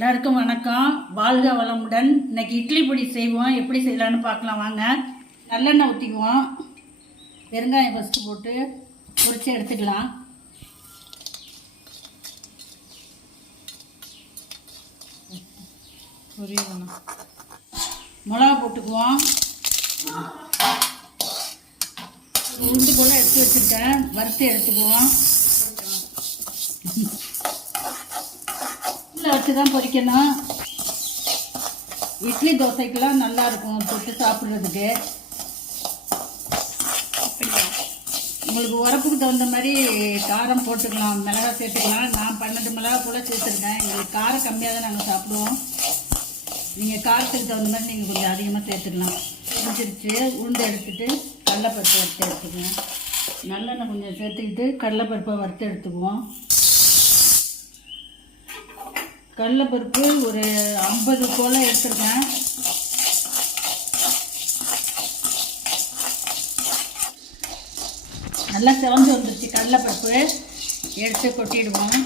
எல்லாருக்கும் வணக்கம். வாழ்க வளமுடன். இன்னைக்கு இட்லி பொடி செய்வோம். எப்படி செய்யலான்னு பார்க்கலாம் வாங்க. நல்லெண்ணெய் ஊற்றிக்குவோம். பெருங்காயம் ஃபஸ்ட்டு போட்டு பொரிச்சு எடுத்துக்கலாம். மிளகா போட்டுக்குவோம். உளுந்து போல் எடுத்து வச்சுருக்கேன், வறுத்து எடுத்துக்குவோம். வச்சு தான் பொரிக்கணும். இட்லி தோசைக்கெல்லாம் நல்லா இருக்கும் தொட்டு சாப்பிட்றதுக்கு. உங்களுக்கு உரப்புக்கு தகுந்த மாதிரி காரம் போட்டுக்கலாம், மிளகா சேர்த்துக்கலாம். நான் 12 மிளகா போல் சேர்த்துருக்கேன். எங்களுக்கு காரம் கம்மியாக தான் நாங்கள் சாப்பிடுவோம். நீங்கள் காரத்துக்கு தகுந்த மாதிரி நீங்கள் கொஞ்சம் அதிகமாக சேர்த்துக்கலாம். பிடிச்சிருச்சு. உளுந்து எடுத்துகிட்டு கடலைப்பருப்பை வறுத்து எடுத்துக்குவோம். நல்லெண்ணெய் கொஞ்சம் சேர்த்துக்கிட்டு கடலைப்பருப்பை வறுத்து எடுத்துக்குவோம். கடலைப்பருப்பு ஒரு 50 போல் எடுத்துருக்கேன். நல்லா செவந்து வந்துருச்சு. கடலைப்பருப்பு எடுத்து கொட்டிடுவோம்.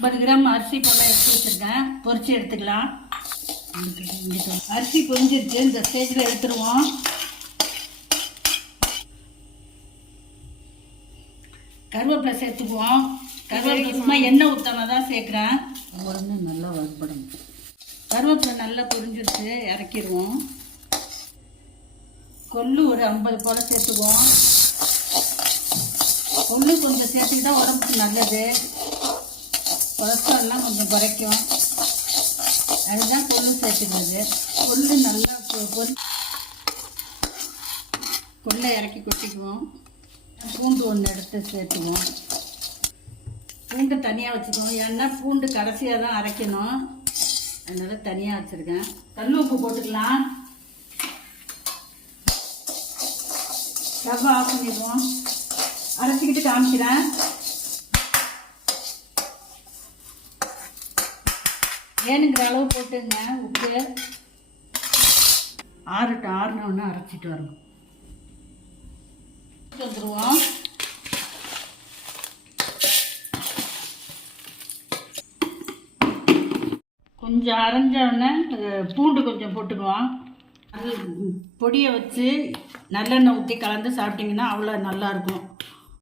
50 கிராம் அரிசி போல் எடுத்து வச்சுருக்கேன். பொரிச்சு எடுத்துக்கலாம். அரிசி பொரிஞ்சிருச்சு. இந்த ஸ்டேஜில் எடுத்துருவோம். கருவேப்பிலை சேர்த்துக்குவோம். கருவேப்பிலை சும்மா எண்ணெய் ஊற்றாம தான் சேர்க்குறேன். உடனே நல்லா வறுபடும். கருவேப்பிலை நல்லா பொரிஞ்சிருச்சு, இறக்கிடுவோம். கொள்ளு ஒரு 50 போல் சேர்த்துக்குவோம். கொள்ளு கொஞ்சம் சேர்த்துக்கிட்டா உடம்புக்கு நல்லது, கொலஸ்ட்ரால்லாம் கொஞ்சம் குறைக்கும். அதுதான் கொள்ளு சேர்த்துக்கிறது. கொள்ளு நல்லா கொள்ளை இறக்கி கொட்டிக்குவோம். பூண்டு ஒன்று எடுத்து சேர்த்துவோம். பூண்டு தனியாக வச்சுக்குவோம். ஏன்னா பூண்டு கடைசியாக தான் அரைக்கணும், அதனால் தனியாக வச்சுருக்கேன். கல் உப்பு போட்டுக்கலாம். ஸ்டவ் ஆஃப் பண்ணிடுவோம். அரைச்சிக்கிட்டு காமிக்கிறேன். வேணுங்கிற அளவு போட்டுங்க உப்பு. ஆறினோன்னு அரைச்சிட்டு வரும் வந்துடுவோம். கொஞ்சம் அரைஞ்சோடனே பூண்டு கொஞ்சம் போட்டுக்குவோம். அது பொடியை வச்சு நல்லெண்ணெய் ஊற்றி கலந்து சாப்பிட்டிங்கன்னா அவ்வளோ நல்லாயிருக்கும்.